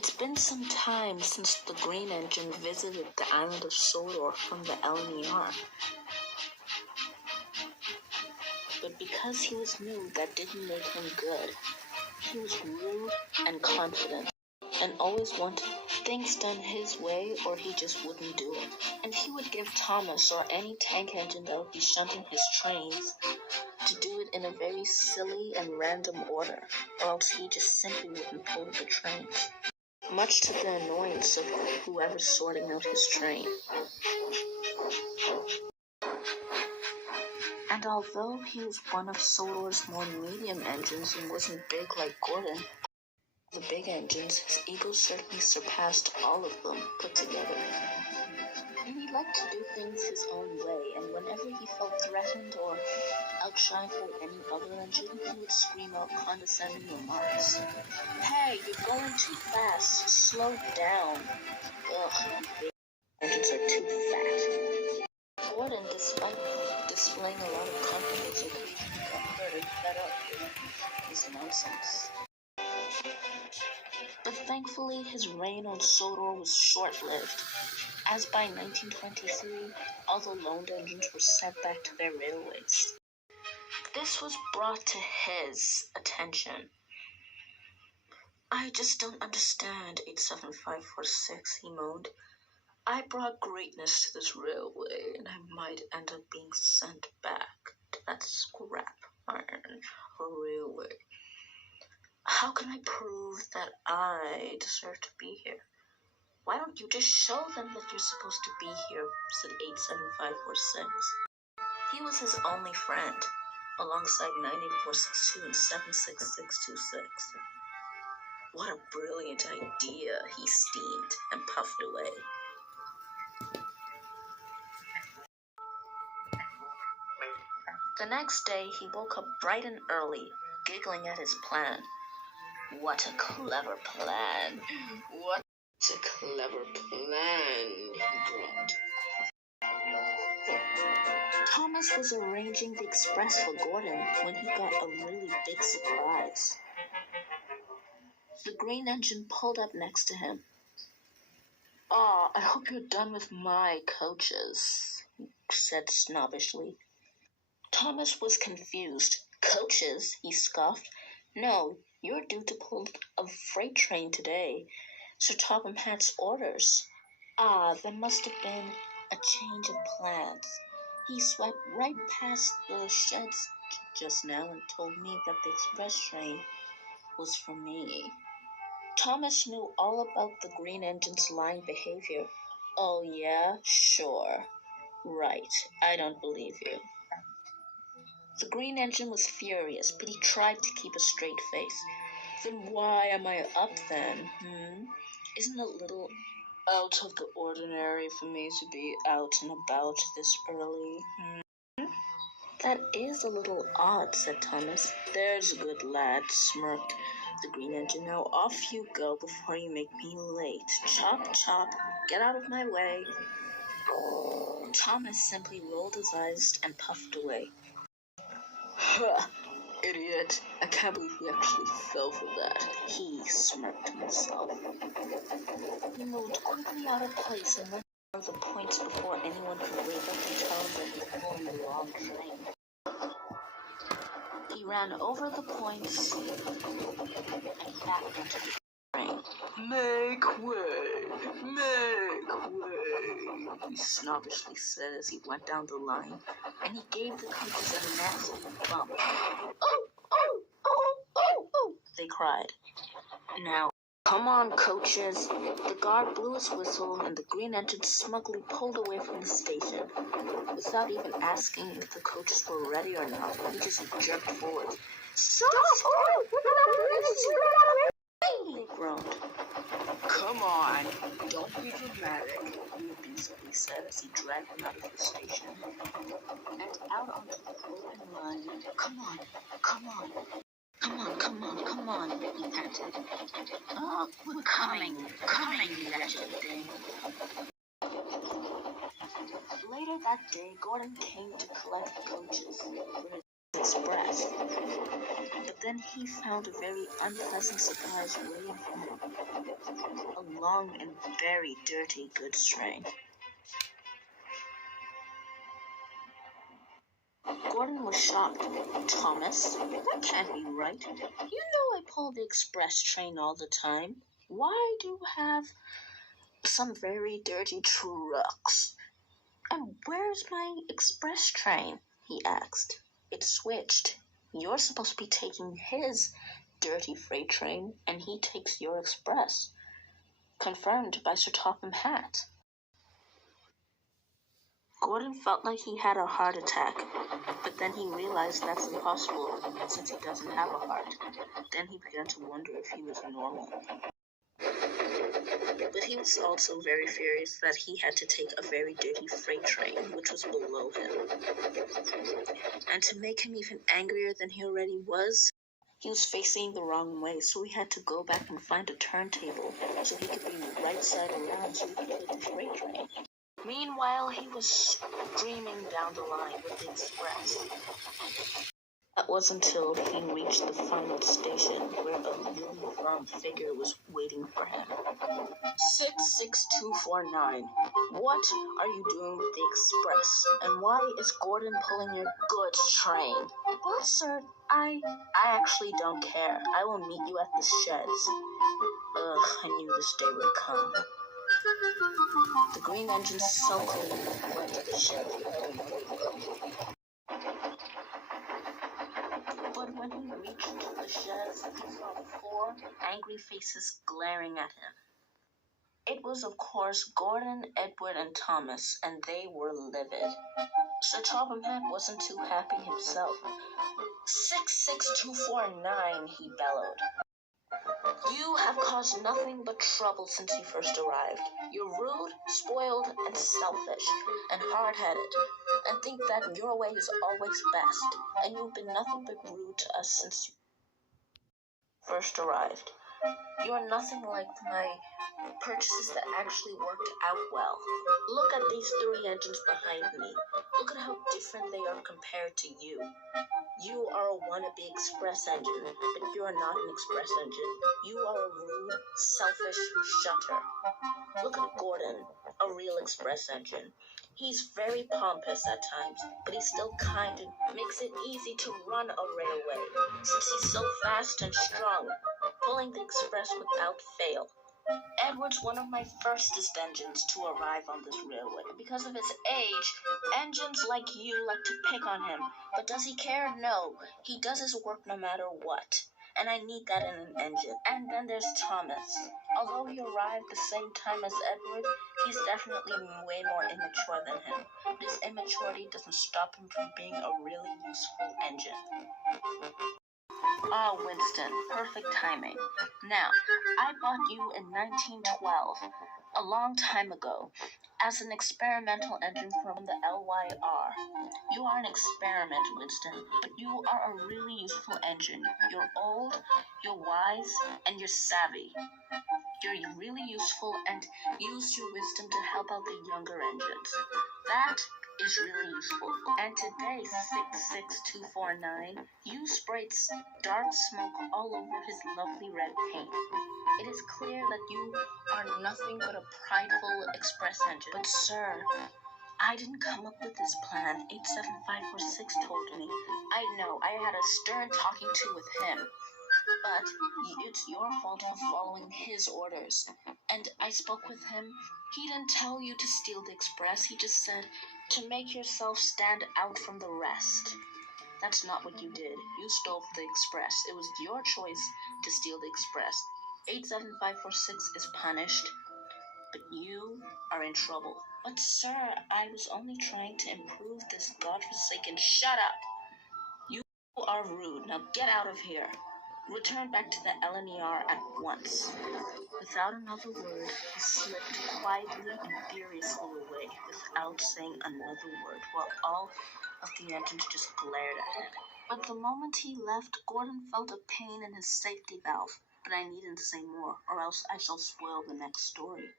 It's been some time since the Green Engine visited the island of Sodor from the LNER. But because he was new, that didn't make him good. He was rude and confident, and always wanted things done his way or he just wouldn't do it. And he would give Thomas or any tank engine that would be shunting his trains to do it in a very silly and random order, or else he just simply wouldn't pull the trains, much to the annoyance of whoever's sorting out his train. And although he was one of Sodor's more medium engines and wasn't big like Gordon, the big engines, his ego certainly surpassed all of them put together. And he liked to do things his own way, and whenever he felt threatened or outshined by any other engine, he would scream out condescending remarks. Hey, you're going too fast, slow down. Ugh, big engines are too fat. Gordon, despite displaying a lot of confidence, occasionally got hurt and fed up with his nonsense. But thankfully, his reign on Sodor was short-lived, as by 1923, all the loaned engines were sent back to their railways. This was brought to his attention. I just don't understand, 87546, he moaned. I brought greatness to this railway, and I might end up being sent back to that scrap iron railway. How can I prove that I deserve to be here? Why don't you just show them that you're supposed to be here, said 87546. He was his only friend, alongside 98462 and 76626. What a brilliant idea, he steamed and puffed away. The next day, he woke up bright and early, giggling at his plan. What a clever plan. What a clever plan, he groaned. Thomas was arranging the express for Gordon when he got a really big surprise. The Green Engine pulled up next to him. "Ah, I hope you're done with my coaches," he said snobbishly. Thomas was confused. Coaches? He scoffed. No, you're due to pull a freight train today. Sir Topham Hatt's orders. Ah, there must have been a change of plans. He swept right past the sheds just now and told me that the express train was for me. Thomas knew all about the Green Engine's lying behavior. Oh yeah? Sure. Right. I don't believe you. The Green Engine was furious, but he tried to keep a straight face. Then why am I up then? Isn't it a little out of the ordinary for me to be out and about this early? That is a little odd, said Thomas. There's a good lad, smirked the Green Engine. Now off you go before you make me late. Chop, chop, get out of my way. Thomas simply rolled his eyes and puffed away. Huh, idiot. I can't believe he actually fell for that. He smirked to himself. He moved quickly out of place and went down the points before anyone could wake up and tell him that he was pulling the wrong train. He ran over the points and back into the train. Make way! Make way! He snobbishly said as he went down the line, and he gave the coaches a nasty bump. Oh, oh, oh, oh, oh, they cried. Now, come on, coaches. The guard blew his whistle, and the Green Engine smugly pulled away from the station. Without even asking if the coaches were ready or not, he just jerked forward. Stop! They groaned. Come on, don't be dramatic, he abusively said as he dragged them out of the station and out onto the open line. Come on, come on. Come on, come on, come on, he panted. Oh, we're coming, you wretched thing. Later that day, Gordon came to collect the coaches for his express. But then he found a very unpleasant surprise waiting for him. long and very dirty goods train. Gordon was shocked. Thomas, that can't be right. You know I pull the express train all the time. Why do you have some very dirty trucks? And where's my express train? He asked. It switched. You're supposed to be taking his dirty freight train, and he takes your express. Confirmed by Sir Topham Hatt. Gordon felt like he had a heart attack, but then he realized that's impossible since he doesn't have a heart. Then he began to wonder if he was normal. But he was also very furious that he had to take a very dirty freight train, which was below him. And to make him even angrier than he already was, he was facing the wrong way, so he had to go back and find a turntable so he could be right side around so he could take the freight train. Meanwhile, he was streaming down the line with the express. That was until he reached the final station where a really firm figure was waiting for him. 66249. What are you doing with the express? And why is Gordon pulling your goods train? Well, sir, I actually don't care. I will meet you at the sheds. I knew this day would come. The green engine sulkily went to the shed without another word. But when he reached the sheds, he saw 4 angry faces glaring at him. It was, of course, Gordon, Edward, and Thomas, and they were livid. Sir Topham Hatt wasn't too happy himself. 66249, he bellowed. You have caused nothing but trouble since you first arrived. You're rude, spoiled, and selfish, and hard-headed, and think that your way is always best, and you've been nothing but rude to us since you first arrived. You're nothing like my purchases that actually worked out well. Look at these 3 engines behind me. Look at how different they are compared to you. You are a wannabe express engine, but you are not an express engine. You are a rude, selfish shutter. Look at Gordon, a real express engine. He's very pompous at times, but he's still kind and makes it easy to run a railway, since he's so fast and strong, pulling the express without fail. Edward's one of my firstest engines to arrive on this railway. Because of his age, engines like you like to pick on him. But does he care? No. He does his work no matter what. And I need that in an engine. And then there's Thomas. Although he arrived the same time as Edward, he's definitely way more immature than him. But his immaturity doesn't stop him from being a really useful engine. Ah, Winston, perfect timing. Now, I bought you in 1912, a long time ago, as an experimental engine from the LYR. You are an experiment, Winston, but you are a really useful engine. You're old, you're wise, and you're savvy. You're really useful and use your wisdom to help out the younger engines. That is really useful. And today, 66249, you sprayed dark smoke all over his lovely red paint. It is clear that you are nothing but a prideful express engine. But sir, I didn't come up with this plan. 87546 told me. I know, I had a stern talking to with him. But it's your fault for following his orders. And I spoke with him. He didn't tell you to steal the express. He just said to make yourself stand out from the rest. That's not what you did. You stole the express. It was your choice to steal the express. 87546 is punished, but you are in trouble. But sir, I was only trying to improve this godforsaken... Shut up! You are rude. Now get out of here. Return back to the LNER at once. Without another word, he slipped quietly and furiously away without saying another word, while all of the engines just glared at him. But the moment he left, Gordon felt a pain in his safety valve. But I needn't say more, or else I shall spoil the next story.